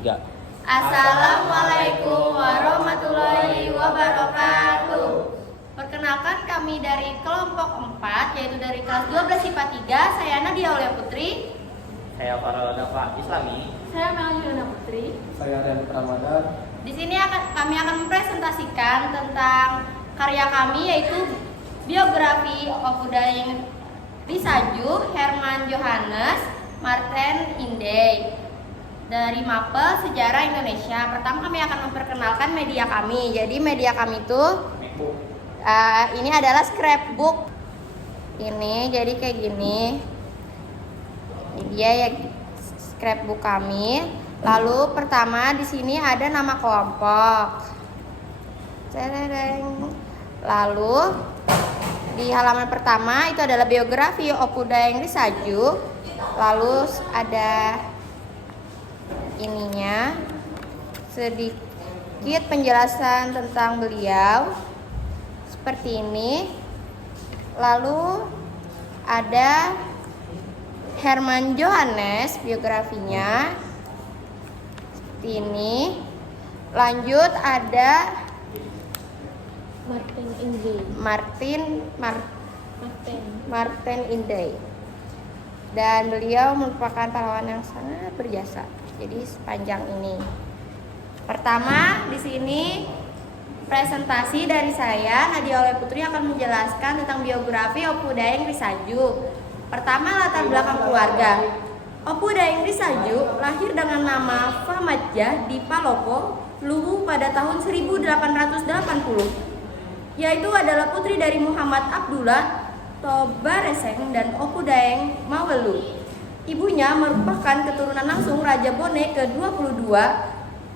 Tiga. Assalamualaikum warahmatullahi wabarakatuh. Perkenalkan kami dari kelompok 4, yaitu dari kelas 12 IPA 3. Saya Nadia Aulia Putri. Saya Farel Dafa Islami. Saya Melani Luna Putri. Saya Rian Ramadan. Di sini kami akan mempresentasikan tentang karya kami, yaitu biografi Opudayeng Risaju, Herman Johannes, Martin Inday. Dari Mapel Sejarah Indonesia. Pertama kami akan memperkenalkan media kami. Jadi media kami itu ini adalah scrapbook. Ini jadi kayak gini. Ini dia ya scrapbook kami. Lalu pertama di sini ada nama kelompok. Lalu di halaman pertama itu adalah biografi Opudayeng Risaju. Lalu ada ininya, sedikit penjelasan tentang beliau seperti ini. Lalu ada Herman Johannes, biografinya seperti ini. Lanjut ada Martin Inday, dan beliau merupakan pahlawan yang sangat berjasa. Jadi sepanjang ini. Pertama di sini presentasi dari saya Nadia Aulia Putri akan menjelaskan tentang biografi Opudayeng Risaju. Pertama, latar belakang keluarga. Opudayeng Risaju lahir dengan nama Famadjah di Palopo, Luwu pada tahun 1880. Yaitu adalah putri dari Muhammad Abdullah Tobareseng dan Opudayeng Mawelu. Ibunya merupakan keturunan langsung Raja Bone ke-22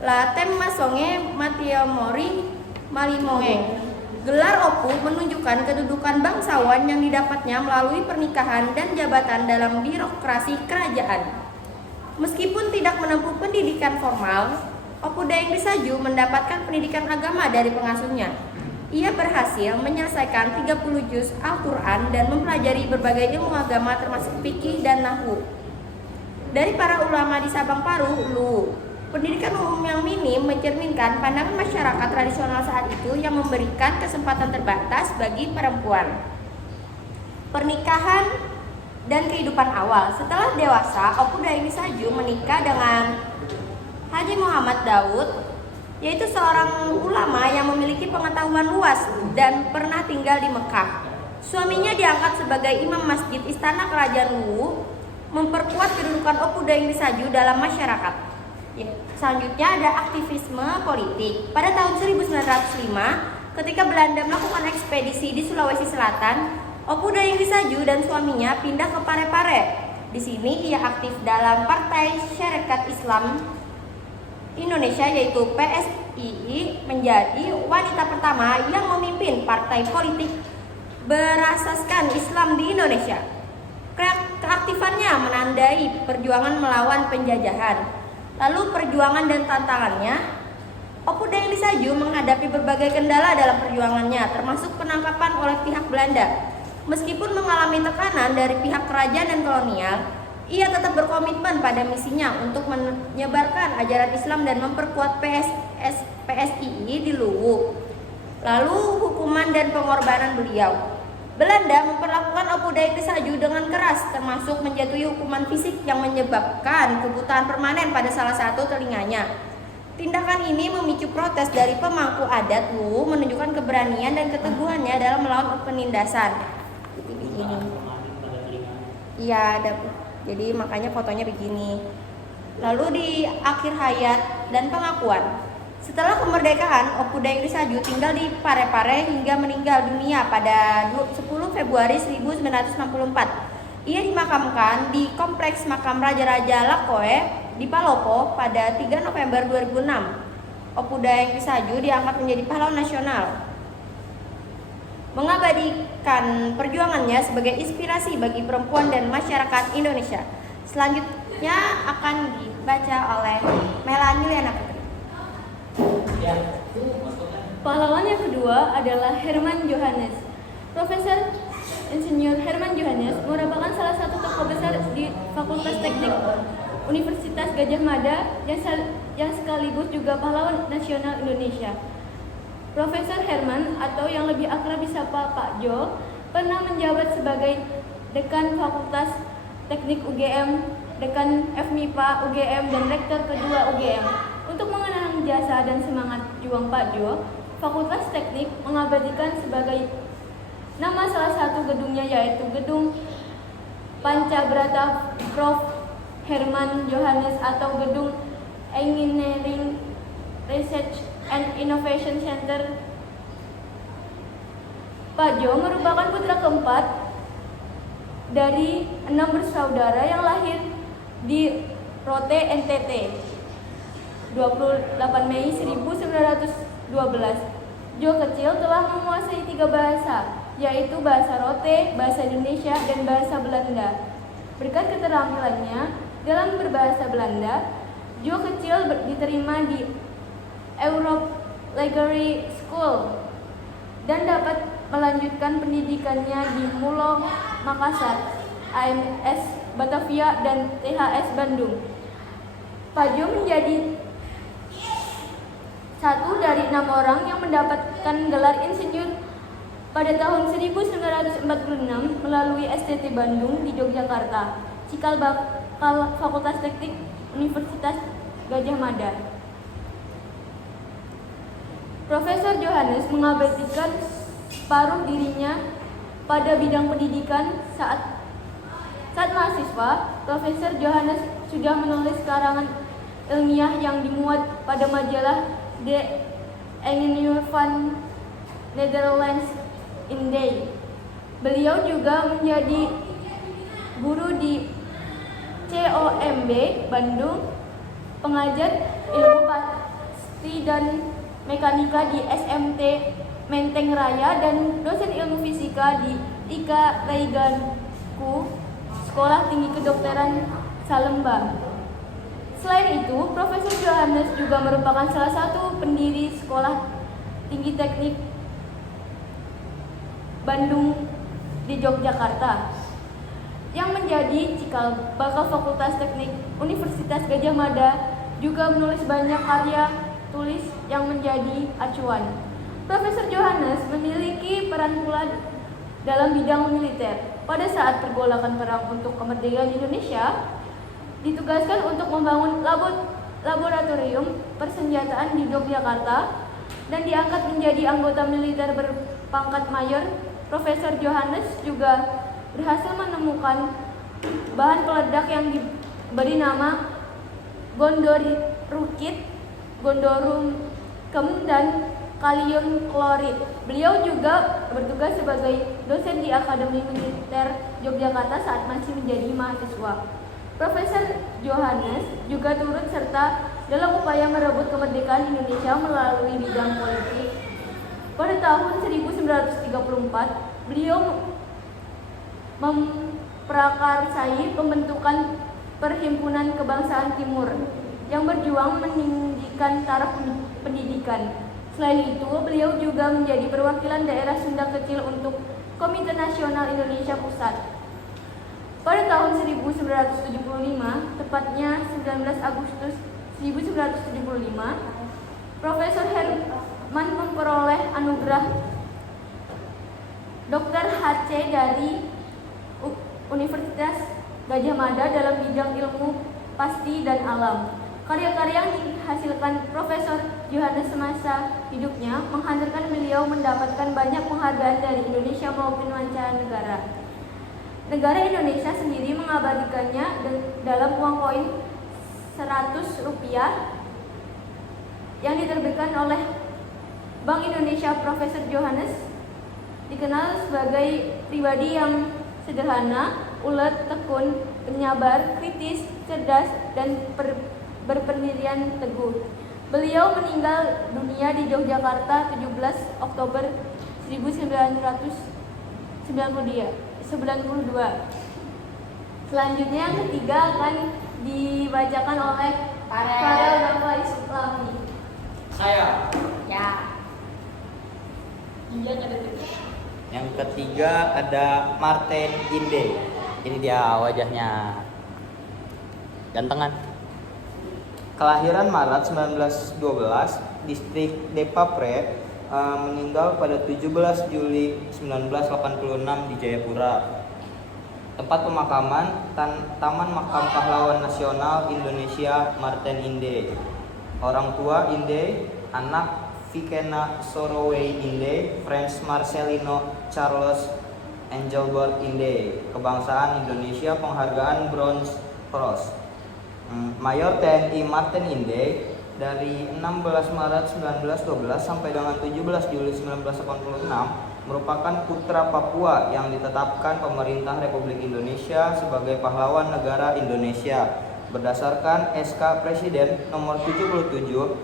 Latem Masonge Matiomori Malimongeng. Gelar Opu menunjukkan kedudukan bangsawan yang didapatnya melalui pernikahan dan jabatan dalam birokrasi kerajaan. Meskipun tidak menempuh pendidikan formal, Opudayeng Risaju mendapatkan pendidikan agama dari pengasuhnya. Ia berhasil menyelesaikan 30 juz Al-Quran dan mempelajari berbagai ilmu agama termasuk fikih dan nahwu dari para ulama di Sabang Paru, Luwu. Pendidikan umum yang minim mencerminkan pandangan masyarakat tradisional saat itu yang memberikan kesempatan terbatas bagi perempuan. Pernikahan dan kehidupan awal. Setelah dewasa, Opudayeng Risaju menikah dengan Haji Muhammad Daud, yaitu seorang ulama yang memiliki pengetahuan luas dan pernah tinggal di Mekah. Suaminya diangkat sebagai imam masjid Istana Kerajaan Luwu, memperkuat kedudukan Opudayeng Risaju dalam masyarakat. Selanjutnya ada aktivisme politik. Pada tahun 1905, ketika Belanda melakukan ekspedisi di Sulawesi Selatan, Opudayeng Risaju dan suaminya pindah ke Parepare. Di sini ia aktif dalam Partai Syarikat Islam Indonesia, yaitu PSII, menjadi wanita pertama yang memimpin partai politik berasaskan Islam di Indonesia. Keaktifannya menandai perjuangan melawan penjajahan. Lalu perjuangan dan tantangannya. Opudayeng Risaju menghadapi berbagai kendala dalam perjuangannya, termasuk penangkapan oleh pihak Belanda. Meskipun mengalami tekanan dari pihak kerajaan dan kolonial, ia tetap berkomitmen pada misinya untuk menyebarkan ajaran Islam dan memperkuat PSII di Luwu. Lalu hukuman dan pengorbanan beliau. Belanda memperlakukan Opudayeng Risaju dengan keras, termasuk menjatuhi hukuman fisik yang menyebabkan kebutaan permanen pada salah satu telinganya. Tindakan ini memicu protes dari pemangku adat Luwu, menunjukkan keberanian dan keteguhannya dalam melawan penindasan. Ini. Iya, ada. Jadi makanya fotonya begini. Lalu di akhir hayat dan pengakuan. Setelah kemerdekaan, Opudayeng Risaju tinggal di Parepare hingga meninggal dunia pada 10 Februari 1964. Ia dimakamkan di Kompleks Makam Raja-Raja Lakoe di Palopo pada 3 November 2006. Opudayeng Risaju diangkat menjadi pahlawan nasional, mengabadikan perjuangannya sebagai inspirasi bagi perempuan dan masyarakat Indonesia. Selanjutnya akan dibaca oleh Melani Luna Putri. Pahlawan yang kedua adalah Herman Johannes. Profesor Insinyur Herman Johannes merupakan salah satu tokoh besar di Fakultas Teknik Universitas Gadjah Mada yang yang sekaligus juga pahlawan nasional Indonesia. Profesor Herman atau yang lebih akrab disapa Pak Jo pernah menjabat sebagai Dekan Fakultas Teknik UGM, Dekan FMIPA UGM, dan Rektor kedua UGM. Untuk mengenang jasa dan semangat juang Pak Jo, Fakultas Teknik mengabadikan sebagai nama salah satu gedungnya, yaitu Gedung Pancabrata Prof. Herman Johannes atau Gedung Engineering Research and Innovation Center. Pak Jo merupakan putra keempat dari 6 bersaudara yang lahir di Rote, NTT, 28 Mei 1912. Jo kecil telah menguasai 3 bahasa, yaitu bahasa Rote, bahasa Indonesia, dan bahasa Belanda. Berkat keterampilannya dalam berbahasa Belanda, Jo kecil diterima di Europe Library School dan dapat melanjutkan pendidikannya di Mulo Makassar, AMS Batavia, dan THS Bandung. Pak Jo menjadi satu dari 6 orang yang mendapatkan gelar insinyur pada tahun 1946 melalui STT Bandung di Yogyakarta, cikal bakal Fakultas Teknik Universitas Gadjah Mada. Profesor Johannes mengabadikan separuh dirinya pada bidang pendidikan. Saat mahasiswa, Profesor Johannes sudah menulis karangan ilmiah yang dimuat pada majalah De Ingenieur van Nederlands Indie. Beliau juga menjadi guru di COMB Bandung, pengajar ilmu pasti dan mekanika di SMT Menteng Raya, dan dosen ilmu fisika di IKA Leiganku, Sekolah Tinggi Kedokteran Salemba. Selain itu, Profesor Johannes juga merupakan salah satu pendiri Sekolah Tinggi Teknik Bandung di Yogyakarta, yang menjadi cikal bakal Fakultas Teknik Universitas Gadjah Mada. Juga menulis banyak karya tulis yang menjadi acuan. Profesor Johannes memiliki peran pula dalam bidang militer. Pada saat pergolakan perang untuk kemerdekaan Indonesia, ditugaskan untuk membangun laboratorium persenjataan di Yogyakarta dan diangkat menjadi anggota militer berpangkat mayor. Profesor Johannes juga berhasil menemukan bahan peledak yang diberi nama gondorukit, gondorukem, dan kalium klorid. Beliau juga bertugas sebagai dosen di Akademi Militer Yogyakarta saat masih menjadi mahasiswa. Profesor Johannes juga turut serta dalam upaya merebut kemerdekaan Indonesia melalui bidang politik. Pada tahun 1934, beliau memprakarsai pembentukan Perhimpunan Kebangsaan Timur yang berjuang meninggikan taraf pendidikan. Selain itu, beliau juga menjadi perwakilan daerah Sunda Kecil untuk Komite Nasional Indonesia Pusat. Pada tahun 1975, tepatnya 19 Agustus 1975, Profesor Herman memperoleh anugerah Dr. H.C. dari Universitas Gadjah Mada dalam bidang ilmu pasti dan alam. Karya-karya yang dihasilkan Profesor Johannes semasa hidupnya menghasilkan beliau mendapatkan banyak penghargaan dari Indonesia maupun mancanegara. Negara Indonesia sendiri mengabadikannya dalam uang koin Rp100 yang diterbitkan oleh Bank Indonesia. Profesor Johannes dikenal sebagai pribadi yang sederhana, ulet, tekun, penyabar, kritis, cerdas, dan berpendirian teguh. Beliau meninggal dunia di Yogyakarta 17 Oktober 1992. Selanjutnya yang ketiga akan dibacakan oleh Farel Bapak Islami. Saya. Ya. Yang ketiga ada Martin Inde. Ini dia wajahnya. Gantengan. Kelahiran Maret 1912, distrik Depapre, meninggal pada 17 Juli 1986 di Jayapura. Tempat pemakaman Taman Makam Pahlawan Nasional Indonesia Martin Inde. Orang tua Inde, anak Vikena Soroway Inde, Franz Marcelino Charles Engelbert Inde. Kebangsaan Indonesia, penghargaan Bronze Cross. Mayor TNI Martin Inde dari 16 Maret 1912 sampai dengan 17 Juli 1986 merupakan putra Papua yang ditetapkan pemerintah Republik Indonesia sebagai pahlawan negara Indonesia berdasarkan SK Presiden nomor 77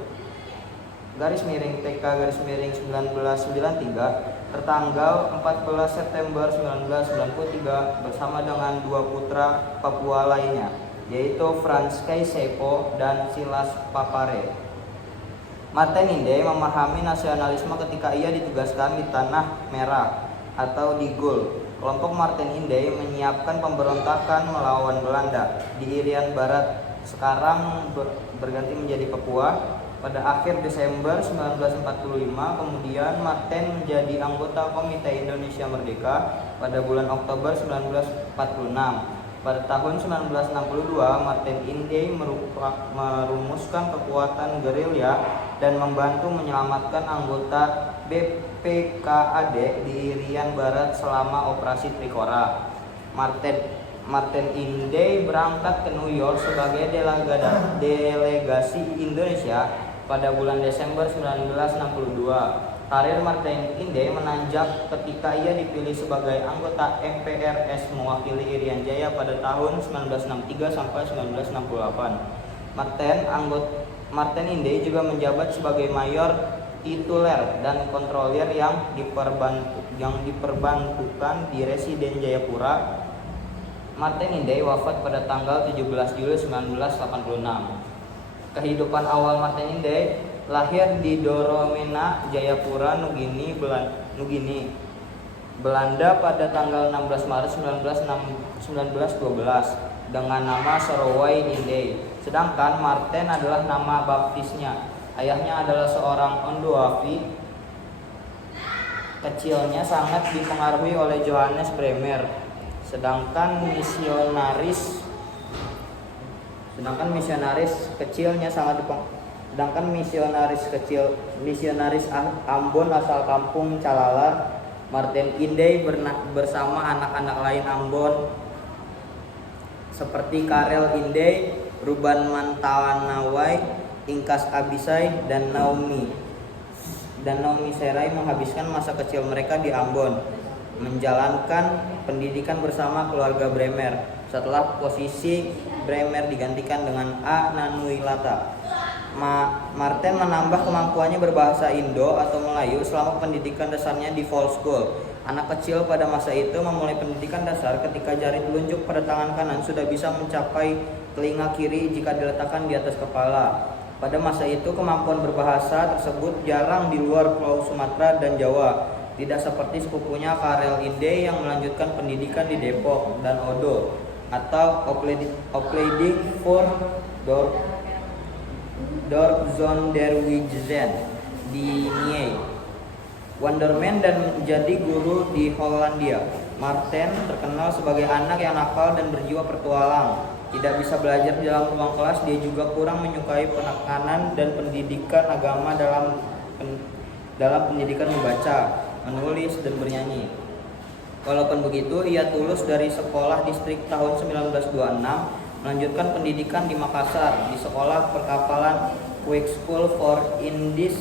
/TK/1993 tertanggal 14 September 1993 bersama dengan dua putra Papua lainnya, yaitu Franz Kaisepo dan Silas Papare. Martin Inde memahami nasionalisme ketika ia ditugaskan di Tanah Merah atau di Gul. Kelompok Martin Inde menyiapkan pemberontakan melawan Belanda di Irian Barat, sekarang berganti menjadi Papua. Pada akhir Desember 1945, kemudian Martin menjadi anggota Komite Indonesia Merdeka pada bulan Oktober 1946. Pada tahun 1962, Martin Inde merumuskan kekuatan gerilya dan membantu menyelamatkan anggota BPKAD di Irian Barat selama Operasi Trikora. Martin Inde berangkat ke New York sebagai delegasi Indonesia pada bulan Desember 1962. Karir Martin Inde menanjak ketika ia dipilih sebagai anggota MPRS mewakili Irian Jaya pada tahun 1963 sampai 1968. Martin Inde juga menjabat sebagai mayor tituler dan kontrolir yang diperbantukan di Residen Jayapura. Martin Inde wafat pada tanggal 17 Juli 1986. Kehidupan awal Martin Inde: lahir di Doromena, Jayapura, Nugini, Belanda pada tanggal 16 Maret 1912 dengan nama Soroway Inde. Sedangkan Martin adalah nama baptisnya. Ayahnya adalah seorang Ondoafi. Kecilnya sangat dipengaruhi oleh Johannes Bremer. Sedangkan misionaris Ambon asal kampung Calalar. Martin Inde bersama anak-anak lain Ambon seperti Karel Inde, Ruban Mantawanawai, Ingkas Abisai, dan Naomi Serai menghabiskan masa kecil mereka di Ambon, menjalankan pendidikan bersama keluarga Bremer. Setelah posisi Bremer digantikan dengan A. Nanuilata, Martin menambah kemampuannya berbahasa Indo atau Melayu selama pendidikan dasarnya di Fall School. Anak kecil pada masa itu memulai pendidikan dasar ketika jari telunjuk pada tangan kanan sudah bisa mencapai telinga kiri jika diletakkan di atas kepala. Pada masa itu kemampuan berbahasa tersebut jarang di luar Pulau Sumatera dan Jawa. Tidak seperti sepupunya Karel Inde yang melanjutkan pendidikan di Depok dan Odo atau Opleiding voor Dorpszonderwijzen di Nie, Wonderman, dan menjadi guru di Hollandia. Martin terkenal sebagai anak yang nakal dan berjiwa petualang. Tidak bisa belajar di dalam ruang kelas, dia juga kurang menyukai penekanan dan pendidikan agama dalam pendidikan membaca, menulis, dan bernyanyi. Walaupun begitu, ia lulus dari sekolah distrik tahun 1926, melanjutkan pendidikan di Makassar di Sekolah Perkapalan Quick School for Indies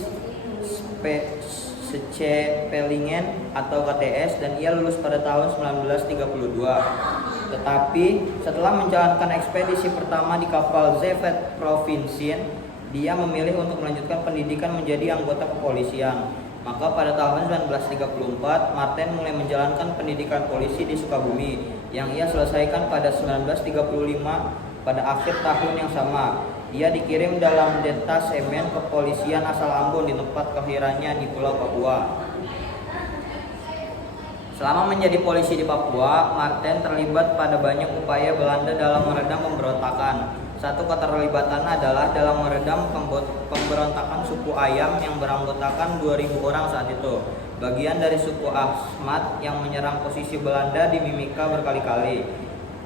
Scheveningen atau KTS, dan ia lulus pada tahun 1932. Tetapi setelah menjalankan ekspedisi pertama di kapal Zeevet Provinsien, dia memilih untuk melanjutkan pendidikan menjadi anggota kepolisian. Maka pada tahun 1934, Martin mulai menjalankan pendidikan polisi di Sukabumi yang ia selesaikan pada 1935. Pada akhir tahun yang sama, ia dikirim dalam detasemen kepolisian asal Ambon di tempat kelahirannya di Pulau Papua. Selama menjadi polisi di Papua, Martin terlibat pada banyak upaya Belanda dalam meredam pemberontakan. Satu keterlibatan adalah dalam meredam pemberontakan suku Ayam yang beranggotakan 2.000 orang saat itu. Bagian dari suku Asmat yang menyerang posisi Belanda di Mimika berkali-kali.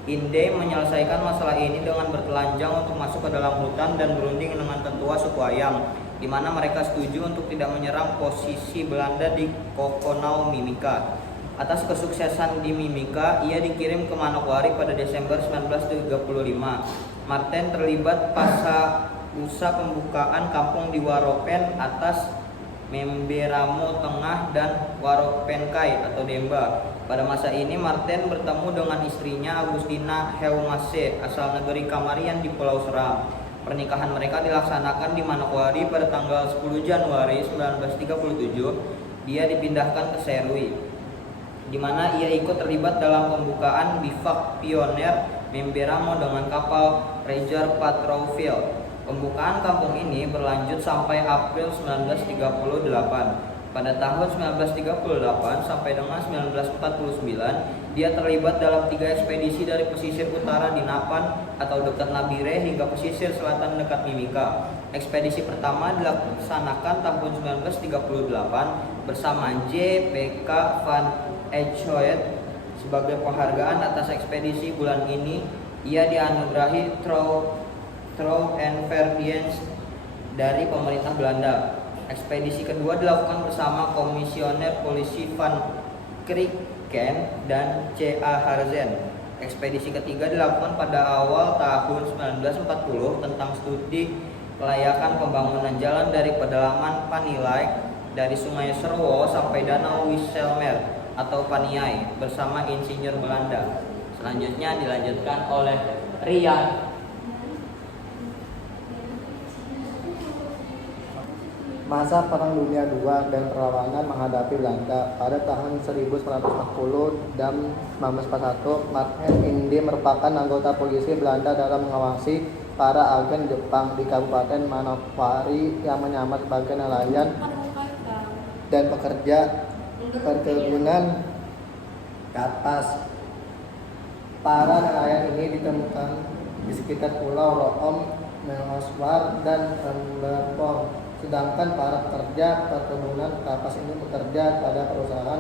Inde menyelesaikan masalah ini dengan bertelanjang untuk masuk ke dalam hutan dan berunding dengan tetua suku Ayam, di mana mereka setuju untuk tidak menyerang posisi Belanda di Kokonau Mimika. Atas kesuksesan di Mimika, ia dikirim ke Manokwari pada Desember 1935. Martin terlibat usaha pembukaan kampung di Waropen Atas, Memberamo Tengah, dan Waropenkai atau Demba. Pada masa ini Martin bertemu dengan istrinya Agustina Heumase asal negeri Kamarian di Pulau Seram. Pernikahan mereka dilaksanakan di Manokwari pada tanggal 10 Januari 1937. Dia dipindahkan ke Serui, di mana ia ikut terlibat dalam pembukaan bivak pioner Memberamo dengan kapal Ranger Patrouille. Pembukaan kampung ini berlanjut sampai April 1938. Pada tahun 1938 sampai dengan 1949, dia terlibat dalam 3 ekspedisi dari pesisir utara di Napan atau dekat Nabire hingga pesisir selatan dekat Mimika. Ekspedisi pertama dilaksanakan tahun 1938 bersama J.P.K. van Echoed. Sebagai penghargaan atas ekspedisi bulan ini, ia dianugerahi Trouw en Verdienst dari pemerintah Belanda. Ekspedisi kedua dilakukan bersama Komisioner Polisi Van Krieken dan C.A. Harzen. Ekspedisi ketiga dilakukan pada awal tahun 1940 tentang studi kelayakan pembangunan jalan dari pedalaman Panilai dari Sungai Serwo sampai Danau Wisselmer atau Paniai bersama insinyur Belanda. Selanjutnya dilanjutkan oleh Rian. Masa Perang Dunia II dan perlawanan menghadapi Belanda. Pada tahun 1940 dan 1941, Martin Inde merupakan anggota polisi Belanda dalam mengawasi para agen Jepang di Kabupaten Manokwari yang menyamar sebagai nelayan dan pekerja perkebunan kapas. Para nelayan ini ditemukan di sekitar Pulau Loom, Mengoswar, dan Rembepong. Sedangkan para pekerja perkebunan kapas ini bekerja pada perusahaan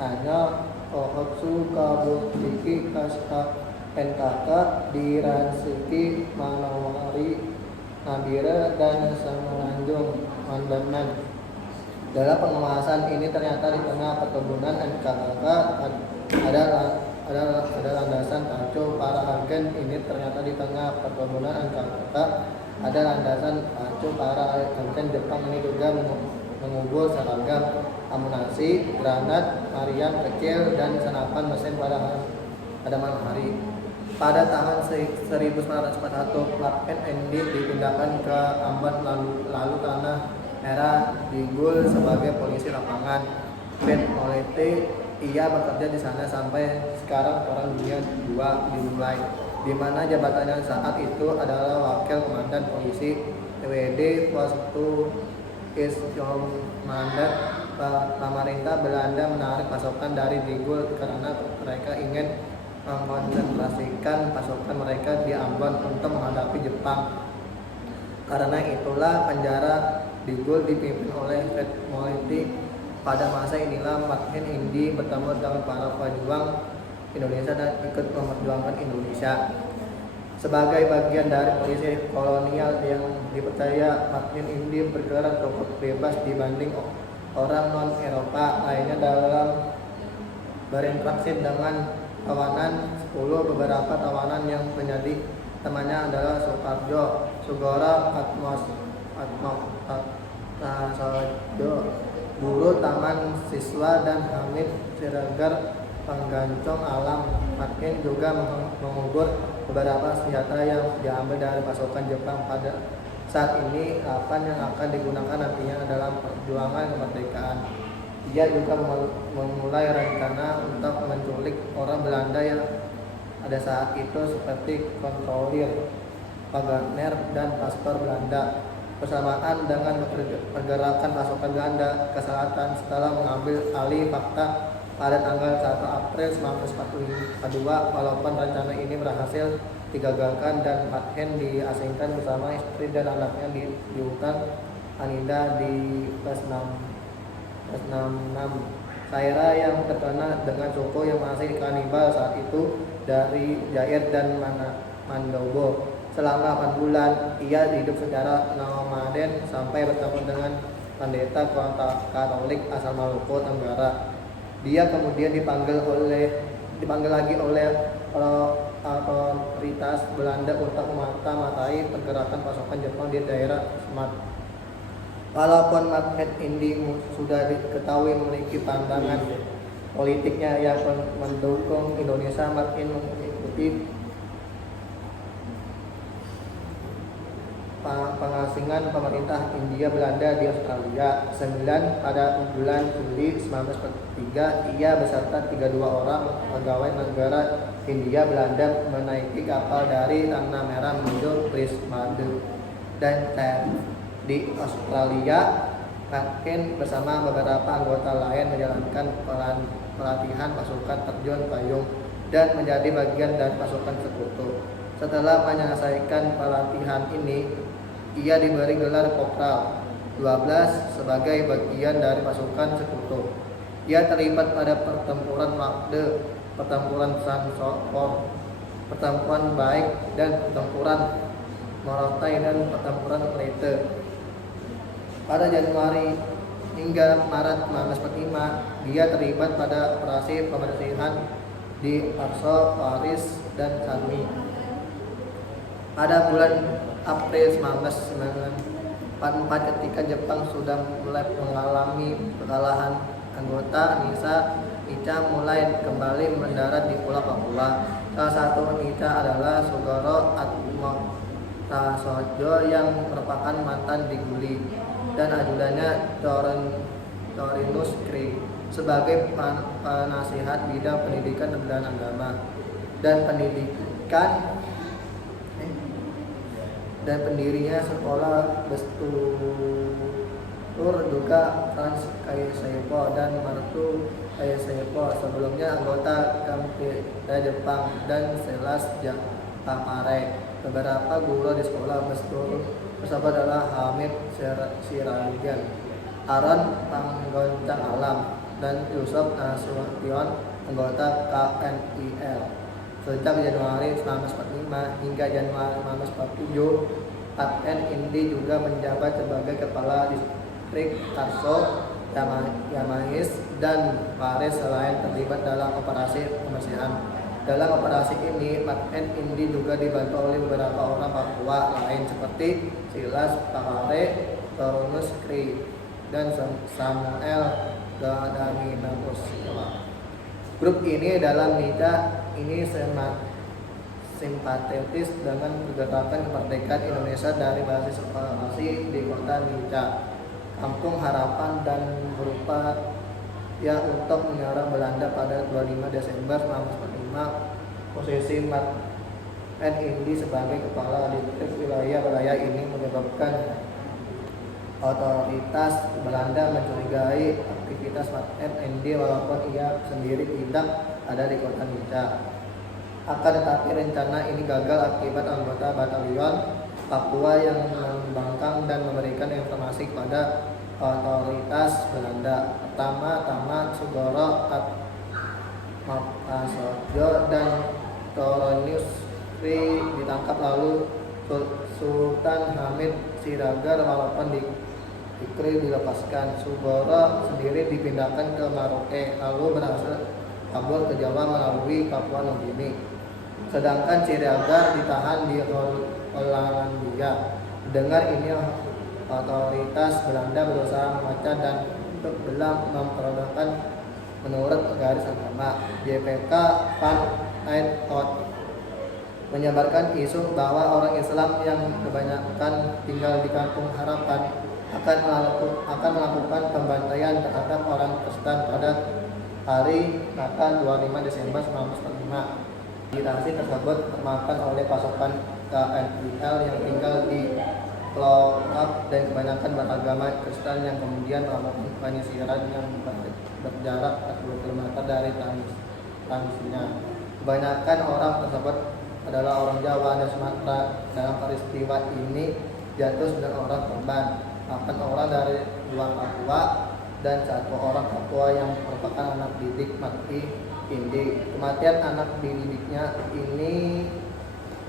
Sanyo, Ohotsu, Kabutiki, Kasta, NKK di Ransiki, Manowari, Nabire, dan Semenanjung, Mandaman. Dalam pengawasan ini ternyata di tengah perkebunan NKK ada landasan pacu para agen ini. Ternyata di tengah perkebunan NKK ada landasan pacu para agen Jepang ini juga mengubur seragam amunisi, granat, meriam kecil, dan senapan mesin pada malam hari. Pada tahun 1941, Martin Inde dipindahkan ke Ambon lalu Tanah Merah di Gul sebagai polisi lapangan. Olete, ia bekerja di sana sampai sekarang Perang Dunia II dimulai, di mana jabatannya saat itu adalah Wakil Komandan Polisi TWD Postu Isjomandat. Pemerintah Belanda menarik pasukan dari Digul karena mereka ingin mengkonsentrasikan pasukan mereka di Ambon untuk menghadapi Jepang. Karena itulah penjara Digul dipimpin oleh Fred Moletti. Pada masa inilah Martin Inde bertemu dengan para pejuang Indonesia dan ikut memperjuangkan Indonesia. Sebagai bagian dari polisi kolonial yang dipercaya, Martin Inde bergerak cukup bebas dibanding orang non-Eropa lainnya dalam berinteraksi dengan tawanan 10. Beberapa tawanan yang menjadi temannya adalah Soekarjo, Sugora, Guru Taman Siswa, dan Hamid Siregar, penggancong alam. Martin juga mengubur beberapa senjata yang diambil dari pasukan Jepang. Pada saat ini, apa yang akan digunakan nantinya dalam perjuangan kemerdekaan. Ia juga memulai rencana untuk menculik orang Belanda yang ada saat itu seperti kontrolir, Wagner, dan paspor Belanda. Bersamaan dengan pergerakan pasukan Belanda ke selatan setelah mengambil alih fakta pada tanggal 1 April 1942, walaupun rencana ini berhasil, digagalkan dan Mathen diasingkan bersama istri dan anaknya di hutan Anida di plus 66. Saira yang terkena dengan suku yang masih kanibal saat itu dari Jair dan Mandobo. Selama 4 bulan ia hidup secara nomaden sampai bertemu dengan pendeta Katolik asal Maluku Tenggara. Dia kemudian dipanggil lagi oleh otoritas Belanda untuk memata-matai pergerakan pasukan Jepang di daerah Smart. Walaupun Mahmud Indi sudah diketahui memiliki pandangan politiknya yang mendukung Indonesia, makin mengikuti pengasingan pemerintah Hindia Belanda di Australia. Pada bulan Juli 1943, ia beserta 32 orang pegawai negara Hindia Belanda menaiki kapal dari Tanah Merah menuju Brisbane dan di Australia. Makin bersama beberapa anggota lain menjalankan pelatihan pasukan terjun payung dan menjadi bagian dari pasukan sekutu. Setelah menyelesaikan pelatihan ini, ia diberi gelar Kopral 12 sebagai bagian dari pasukan sekutu. Ia terlibat pada pertempuran Magde, pertempuran Sansopor, pertempuran Baik, dan pertempuran Morotai dan pertempuran Leyte. Pada Januari hingga Maret 1945, dia terlibat pada operasi pembersihan di Arso, Paris, dan Sarni. Pada bulan April 1944, ketika Jepang sudah mulai mengalami kekalahan, anggota Nica mulai kembali mendarat di Pulau Papua. Salah satu Nica adalah Sugoro Atmotasojo yang merupakan mantan diguli, dan ajudannya Torinus Kri sebagai penasihat bidang pendidikan dan agama dan pendidikan dan pendirinya sekolah Bestur juga Frans Kaisepo dan Martu Kaisepo, sebelumnya anggota Kampida Jepang, dan Selas Papare. Beberapa guru di sekolah Bestur tersebut adalah Hamid Siragian, Aaron Panggoncang Alam, dan Yusuf Nasution, anggota KNIL. Sejak Januari 1945 hingga Januari 1947, Mahmud Indi juga menjabat sebagai kepala distrik Arso, Yamais, dan Paris selain terlibat dalam operasi pembersihan. Dalam operasi ini, Mahmud Indi juga dibantu oleh beberapa orang Papua lain seperti Silas Pakare, Torunus Kri, dan Samuel Gadaminamus. Grup ini dalam Nica ini simpatetis dengan pergerakan kemerdekaan Indonesia dari basis operasi di kota Nica, Kampung Harapan, dan berupa untuk menyerang Belanda pada 25 Desember 1945. Posisi Mahmud Indi sebagai kepala distrik wilayah ini menyebabkan otoritas Belanda mencurigai aktivitas Mahmud Indi walaupun ia sendiri tidak ada di kota Nica. Akan tetapi rencana ini gagal akibat anggota batalion Papua yang membangkang dan memberikan informasi kepada otoritas Belanda. Pertama-tama Sugoro Atmotasojo dan Toronius Kri ditangkap, lalu Sultan Hamid Siragar walaupun Kri dilepaskan. Sugoro sendiri dipindahkan ke Maroke, lalu berhasil kabur ke Jawa melalui Papua Nugini. Sedangkan Siragar ditahan di Hollandia. Dengar ini, otoritas Belanda berusaha memecah dan untuk memperolehkan menurut garis agama. JPK Van Uit menyebarkan isu bahwa orang Islam yang kebanyakan tinggal di Kampung Harapan akan melakukan pembantaian terhadap orang Kristen pada hari Natal 25 Desember 1945. Agitasi tersebut termakan oleh pasukan KNIL yang tinggal di Pulau Kap dan kebanyakan beragama Kristen yang kemudian melakukan penyisiran yang berjarak 40 km dari Tanzania. Kebanyakan orang tersebut adalah orang Jawa dan Sumatera. Dalam peristiwa ini jatuh 9 orang korban, 8 orang dari luar Papua dan 1 orang Papua yang merupakan anak didik Mati Indi. Kematian anak didiknya ini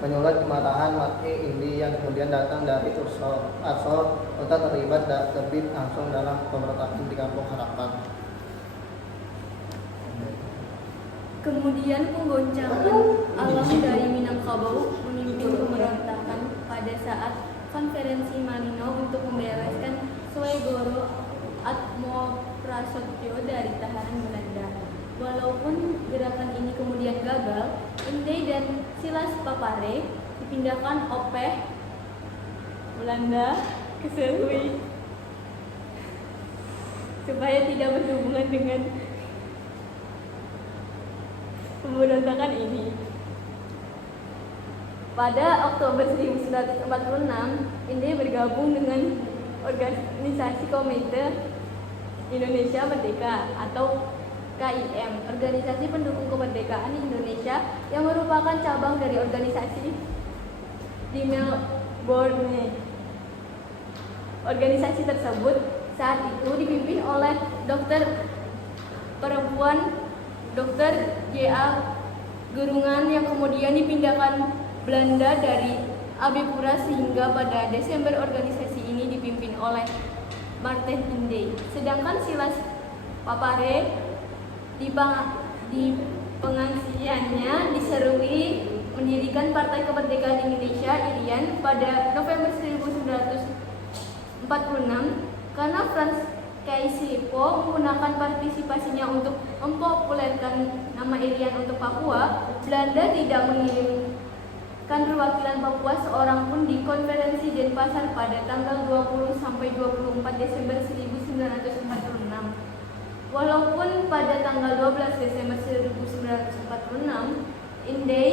menyulut kemarahan Mati Indi yang kemudian datang dari Ansor untuk terlibat langsung dalam pemberontakan di Kampung Harapan. Kemudian penggoncangan alam dari Minangkabau memimpin pemberontakan pada saat konferensi Malino untuk membebaskan Soegoro Atmoprasojo dari tahanan Belanda. Walaupun gerakan ini kemudian gagal, Inde dan Silas Papare dipindahkan oleh Belanda ke Serui supaya tidak berhubungan dengan pemberontakan ini. Pada Oktober 1946, Inde bergabung dengan organisasi Komite Indonesia Merdeka atau KIM, organisasi pendukung kemerdekaan Indonesia yang merupakan cabang dari organisasi di Melbourne. Organisasi tersebut saat itu dipimpin oleh dokter perempuan Dr. J.A. Gerungan yang kemudian dipindahkan Belanda dari Abipura sehingga pada Desember organisasi ini dipimpin oleh Martin Inde. Sedangkan Silas Papare di pengasihannya diserui mendirikan Partai Kemerdekaan Indonesia (IRIAN) pada November 1946 karena Frans Kaisiepo menggunakan partisipasinya untuk mempopulerkan nama IRIAN untuk Papua. Belanda tidak mengirimkan perwakilan Papua seorang pun di konferensi Denpasar pada tanggal 20 sampai 24 Desember 1946. Walaupun pada tanggal 12 Desember 1946, Inde,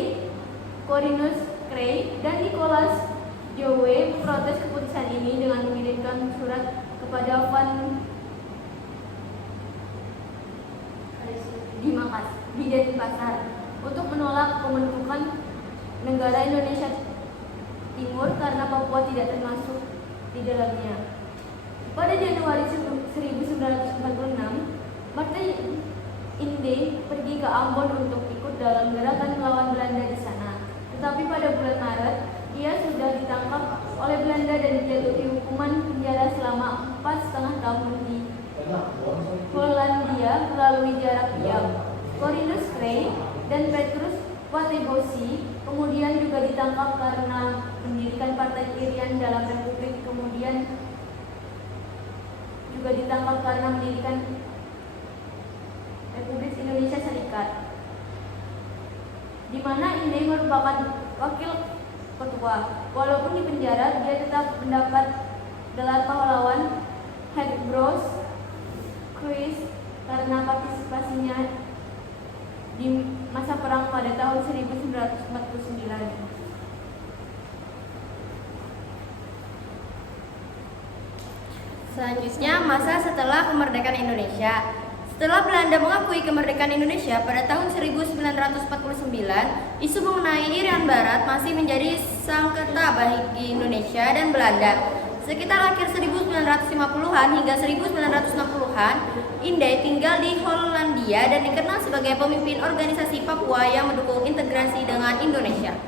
Corinus Cray, dan Nicholas Jowe protes keputusan ini dengan mengirimkan surat kepada Van di Denpasar untuk menolak pembentukan negara Indonesia Timur karena Papua tidak termasuk di dalamnya. Pada Januari 1946, Martin Inde pergi ke Ambon untuk ikut dalam gerakan melawan Belanda di sana. Tetapi pada bulan Maret, ia sudah ditangkap oleh Belanda dan dijatuhi hukuman penjara selama 4,5 tahun di Hollandia melalui jarak diam. Corinus Cray dan Petrus Watebosi kemudian juga ditangkap karena mendirikan Partai IRIAN dalam Republik, kemudian juga ditangkap karena mendirikan Republik Indonesia Serikat, di mana Inde merupakan wakil ketua. Walaupun di penjara, dia tetap mendapat gelar pahlawan Headbros Chris karena partisipasinya di masa perang pada tahun 1949. Selanjutnya, masa setelah kemerdekaan Indonesia. Setelah Belanda mengakui kemerdekaan Indonesia pada tahun 1949, isu mengenai Irian Barat masih menjadi sengketa bagi Indonesia dan Belanda. Sekitar akhir 1950-an hingga 1960-an, Inde tinggal di Hollandia dan dikenal sebagai pemimpin organisasi Papua yang mendukung integrasi dengan Indonesia.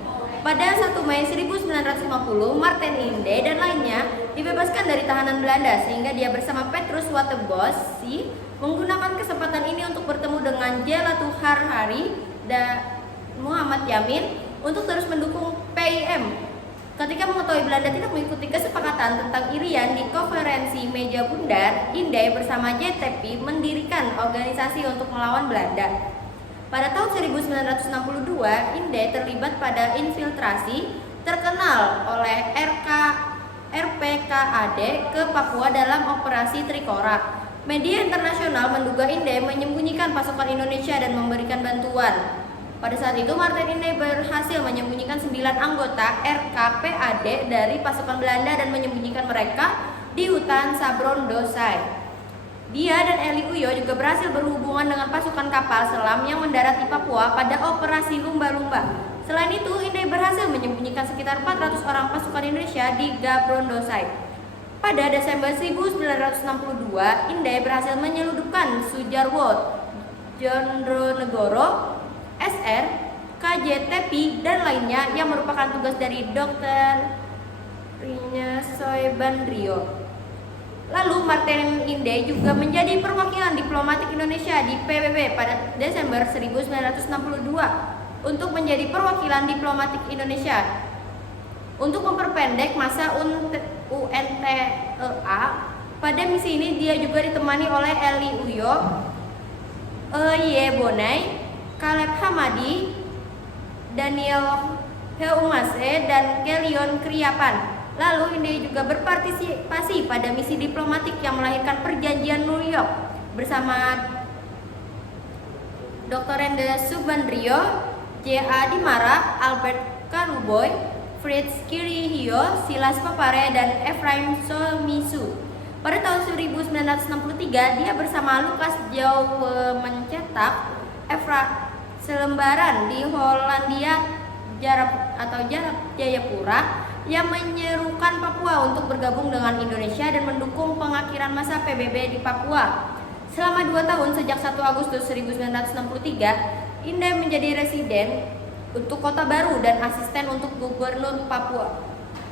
Pada 1 Mei 1950, Martin Inde dan lainnya dibebaskan dari tahanan Belanda sehingga dia bersama Petrus Watebosi menggunakan kesempatan ini untuk bertemu dengan Jelatuh Harhari dan Muhammad Yamin untuk terus mendukung PIM. Ketika mengetahui Belanda tidak mengikuti kesepakatan tentang IRIAN di konferensi Meja Bundar, Inde bersama JTP mendirikan organisasi untuk melawan Belanda. Pada tahun 1962, Inde terlibat pada infiltrasi terkenal oleh RPKAD ke Papua dalam Operasi Trikora. Media internasional menduga Inde menyembunyikan pasukan Indonesia dan memberikan bantuan. Pada saat itu, Martin Inde berhasil menyembunyikan 9 anggota RKPAD dari pasukan Belanda dan menyembunyikan mereka di hutan Sabron Dosai. Dia dan Eli Uyo juga berhasil berhubungan dengan pasukan kapal selam yang mendarat di Papua pada Operasi Lumba-Lumba. Selain itu, Indai berhasil menyembunyikan sekitar 400 orang pasukan Indonesia di Gabrondosai. Pada Desember 1962, Indai berhasil menyeludupkan Sujarwo, Jondronegoro, SR, KJ Tepi, dan lainnya yang merupakan tugas dari Dr. Rinya Soebandrio. Lalu Martin Indai juga menjadi perwakilan diplomatik Indonesia di PBB pada Desember 1962 untuk menjadi perwakilan diplomatik Indonesia. Untuk memperpendek masa UNTEA, pada misi ini dia juga ditemani oleh Eli Uyo, Bonai, Caleb Hamadi, Daniel Heumase, dan Kelion Kriapan. Lalu Indai juga berpartisipasi pada misi diplomatik yang melahirkan perjanjian New York bersama Dr. Rende Subandrio, J.A. Dimara, Albert Karuboy, Fritz Kirihio, Silas Papare, dan Ephraim Somisu. Pada tahun 1963, dia bersama Lucas Jouwe mencetak selembaran di Hollandia Jarap Jayapura yang menyerukan Papua untuk bergabung dengan Indonesia dan mendukung pengakhiran masa PBB di Papua. Selama 2 tahun sejak 1 Agustus 1963, Indai menjadi residen untuk Kota Baru dan asisten untuk Gubernur Papua.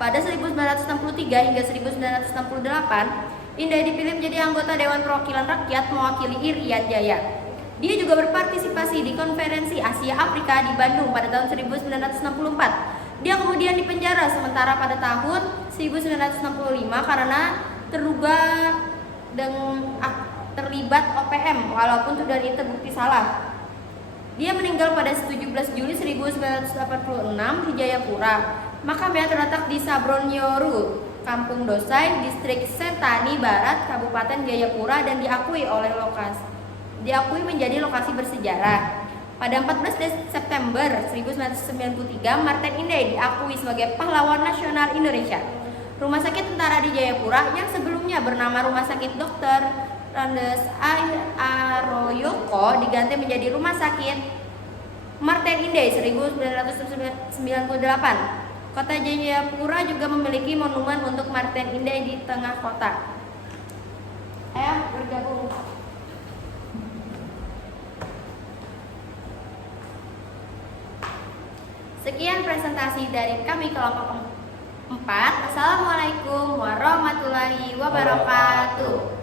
Pada 1963 hingga 1968, Indai dipilih menjadi anggota Dewan Perwakilan Rakyat mewakili Irian Jaya. Dia juga berpartisipasi di Konferensi Asia Afrika di Bandung pada tahun 1964. Dia kemudian dipenjara sementara pada tahun 1965 karena terduga terlibat OPM walaupun sudah terbukti salah. Dia meninggal pada 17 Juli 1986 di Jayapura. Makamnya terletak di Sabronyoru, Kampung Dosai, Distrik Sentani Barat, Kabupaten Jayapura, dan diakui menjadi lokasi bersejarah. Pada 14 September 1993, Martin Indai diakui sebagai pahlawan nasional Indonesia. Rumah sakit tentara di Jayapura yang sebelumnya bernama Rumah Sakit Dr. Randes Aroyoko diganti menjadi Rumah Sakit Martin Indai 1998. Kota Jayapura juga memiliki monumen untuk Martin Indai di tengah kota. Ayo bergabung. Sekian presentasi dari kami kelompok 4. Assalamualaikum warahmatullahi wabarakatuh.